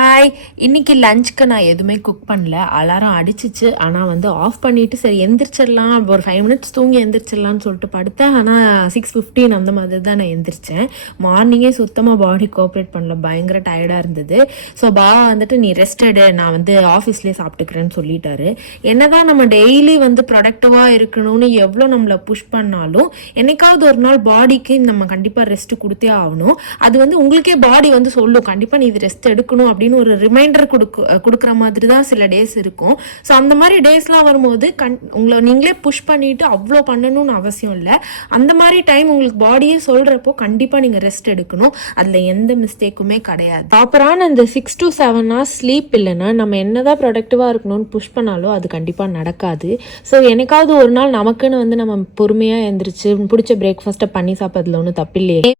Hi இன்னைக்கு லஞ்சுக்கு நான் எதுவுமே குக் பண்ணல. அலாரம் அடிச்சிச்சு. ஆனால் வந்து ஆஃப் பண்ணிவிட்டு சரி எந்திரிச்சிடலாம். ஒரு ஃபைவ் மினிட்ஸ் தூங்கி எந்திரிச்சிடலாம்னு சொல்லிட்டு படுத்தேன். ஆனால் சிக்ஸ் ஃபிஃப்டீன் அந்த மாதிரி தான் நான் எந்திரிச்சேன். மார்னிங்கே சுத்தமாக பாடி கோஆப்ரேட் பண்ணல. பயங்கர டயர்டாக இருந்தது. ஸோ பா வந்துட்டு நீ ரெஸ்டடு நான் வந்து ஆஃபீஸ்லேயே சாப்பிட்டுக்கிறேன்னு சொல்லிட்டாரு. என்னதான் நம்ம டெய்லி வந்து ப்ரொடக்டிவாக இருக்கணும்னு எவ்வளோ நம்மளை புஷ் பண்ணாலும் என்னைக்காவது ஒரு நாள் பாடிக்கு நம்ம கண்டிப்பாக ரெஸ்ட் கொடுத்தே ஆகணும். அது வந்து உங்களுக்கே பாடி வந்து சொல்லும். கண்டிப்பாக நீ இது ரெஸ்ட் எடுக்கணும் அப்படின்னு ஒரு ரிமைண்டர் கொடுக்கு கொடுக்குற மாதிரி தான் சில டேஸ் இருக்கும். ஸோ அந்த மாதிரி டேஸ்லாம் வரும்போது கண் உங்களை நீங்களே புஷ் பண்ணிட்டு அவ்வளோ பண்ணணும்னு அவசியம் இல்லை. அந்த மாதிரி டைம் உங்களுக்கு பாடியே சொல்கிறப்போ கண்டிப்பாக நீங்கள் ரெஸ்ட் எடுக்கணும். அதில் எந்த மிஸ்டேக்குமே கிடையாது. ப்ராப்பரான இந்த six to seven hours sleep இல்லைன்னா நம்ம என்னதான் ப்ரொடக்டிவாக இருக்கணும்னு புஷ் பண்ணாலும் அது கண்டிப்பாக நடக்காது. ஸோ எனக்காவது ஒரு நாள் நமக்குன்னு வந்து நம்ம பொறுமையாக எந்திரிச்சு பிடிச்ச பிரேக்ஃபாஸ்ட்டை பண்ணி சாப்பிட்றதுல ஒன்றும் தப்பில்லையே.